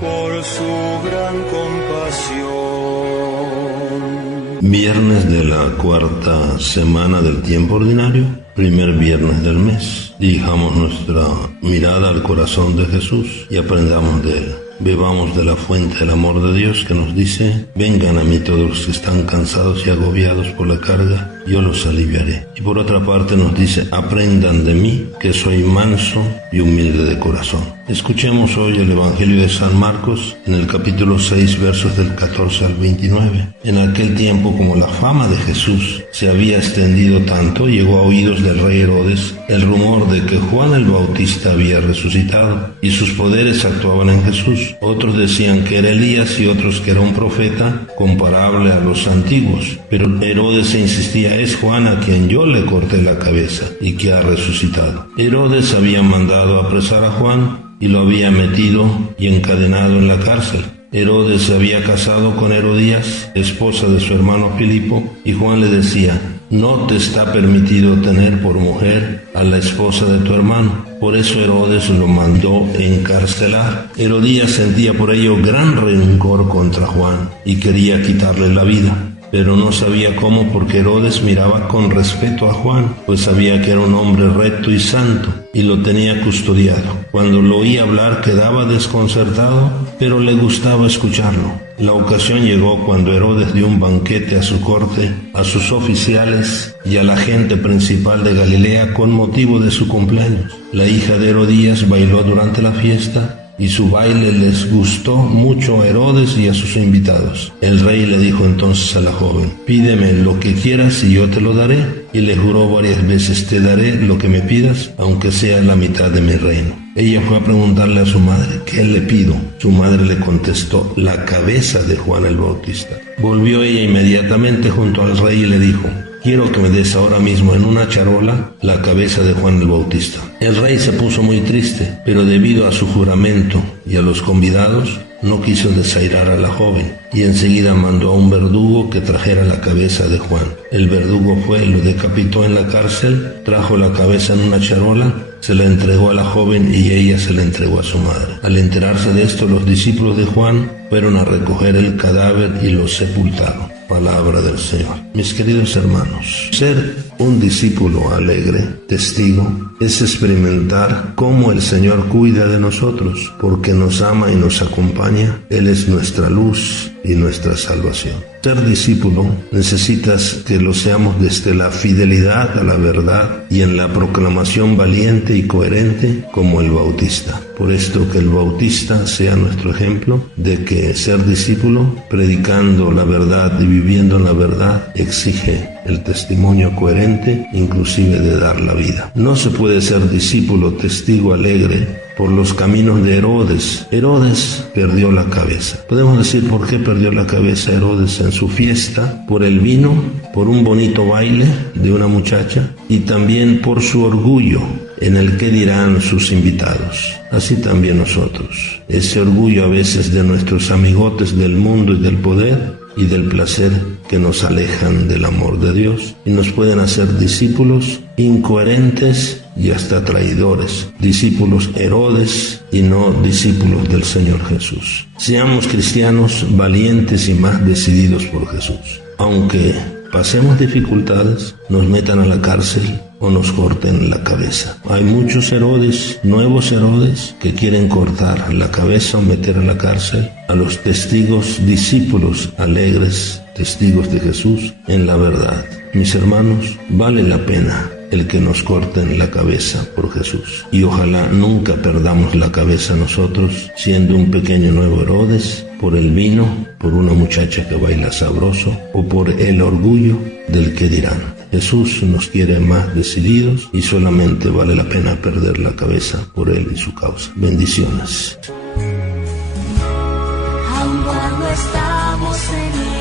por su gran compasión. Viernes de la cuarta semana del tiempo ordinario, primer viernes del mes. Dirijamos nuestra mirada al corazón de Jesús y aprendamos de él. Bebamos de la fuente del amor de Dios que nos dice: vengan a mí todos los que están cansados y agobiados por la carga, yo los aliviaré. Y por otra parte nos dice: aprendan de mí, que soy manso y humilde de corazón. Escuchemos hoy el Evangelio de San Marcos en el capítulo 6, versos del 14 al 29. En aquel tiempo, como la fama de Jesús se había extendido tanto, llegó a oídos del rey Herodes el rumor de que Juan el Bautista había resucitado y sus poderes actuaban en Jesús. Otros decían que era Elías y otros que era un profeta comparable a los antiguos. Pero Herodes insistía: es Juan a quien yo le corté la cabeza y que ha resucitado. Herodes había mandado apresar a Juan y lo había metido y encadenado en la cárcel. Herodes se había casado con Herodías, esposa de su hermano Filipo, y Juan le decía: no te está permitido tener por mujer a la esposa de tu hermano. Por eso Herodes lo mandó encarcelar. Herodías sentía por ello gran rencor contra Juan y quería quitarle la vida, pero no sabía cómo, porque Herodes miraba con respeto a Juan, pues sabía que era un hombre recto y santo, y lo tenía custodiado. Cuando lo oía hablar quedaba desconcertado, pero le gustaba escucharlo. La ocasión llegó cuando Herodes dio un banquete a su corte, a sus oficiales y a la gente principal de Galilea con motivo de su cumpleaños. La hija de Herodías bailó durante la fiesta, y su baile les gustó mucho a Herodes y a sus invitados. El rey le dijo entonces a la joven: pídeme lo que quieras y yo te lo daré. Y le juró varias veces: te daré lo que me pidas, aunque sea la mitad de mi reino. Ella fue a preguntarle a su madre: ¿qué le pido? Su madre le contestó: la cabeza de Juan el Bautista. Volvió ella inmediatamente junto al rey y le dijo: quiero que me des ahora mismo en una charola la cabeza de Juan el Bautista. El rey se puso muy triste, pero debido a su juramento y a los convidados, no quiso desairar a la joven, y enseguida mandó a un verdugo que trajera la cabeza de Juan. El verdugo fue, lo decapitó en la cárcel, trajo la cabeza en una charola, se la entregó a la joven y ella se la entregó a su madre. Al enterarse de esto, los discípulos de Juan fueron a recoger el cadáver y lo sepultaron. Palabra del Señor. Mis queridos hermanos, ser un discípulo alegre, testigo, es experimentar cómo el Señor cuida de nosotros, porque nos ama y nos acompaña. Él es nuestra luz y nuestra salvación. Ser discípulo necesitas que lo seamos desde la fidelidad a la verdad y en la proclamación valiente y coherente como el Bautista. Por esto que el Bautista sea nuestro ejemplo de que ser discípulo, predicando la verdad y viviendo en la verdad, exige el testimonio coherente, inclusive de dar la vida. No se puede ser discípulo, testigo alegre, por los caminos de Herodes. Herodes perdió la cabeza. Podemos decir por qué perdió la cabeza Herodes en su fiesta: por el vino, por un bonito baile de una muchacha y también por su orgullo en el que dirán sus invitados. Así también nosotros. Ese orgullo a veces de nuestros amigotes del mundo y del poder y del placer que nos alejan del amor de Dios y nos pueden hacer discípulos incoherentes y hasta traidores, discípulos Herodes y no discípulos del Señor Jesús. Seamos cristianos valientes y más decididos por Jesús. Aunque pasemos dificultades, nos metan a la cárcel o nos corten la cabeza. Hay muchos Herodes, nuevos Herodes, que quieren cortar la cabeza o meter a la cárcel a los testigos, discípulos alegres, testigos de Jesús en la verdad. Mis hermanos, vale la pena el que nos corten la cabeza por Jesús. Y ojalá nunca perdamos la cabeza nosotros siendo un pequeño nuevo Herodes por el vino, por una muchacha que baila sabroso o por el orgullo del que dirán. Jesús nos quiere más decididos y solamente vale la pena perder la cabeza por Él y su causa. Bendiciones. Aun cuando estamos en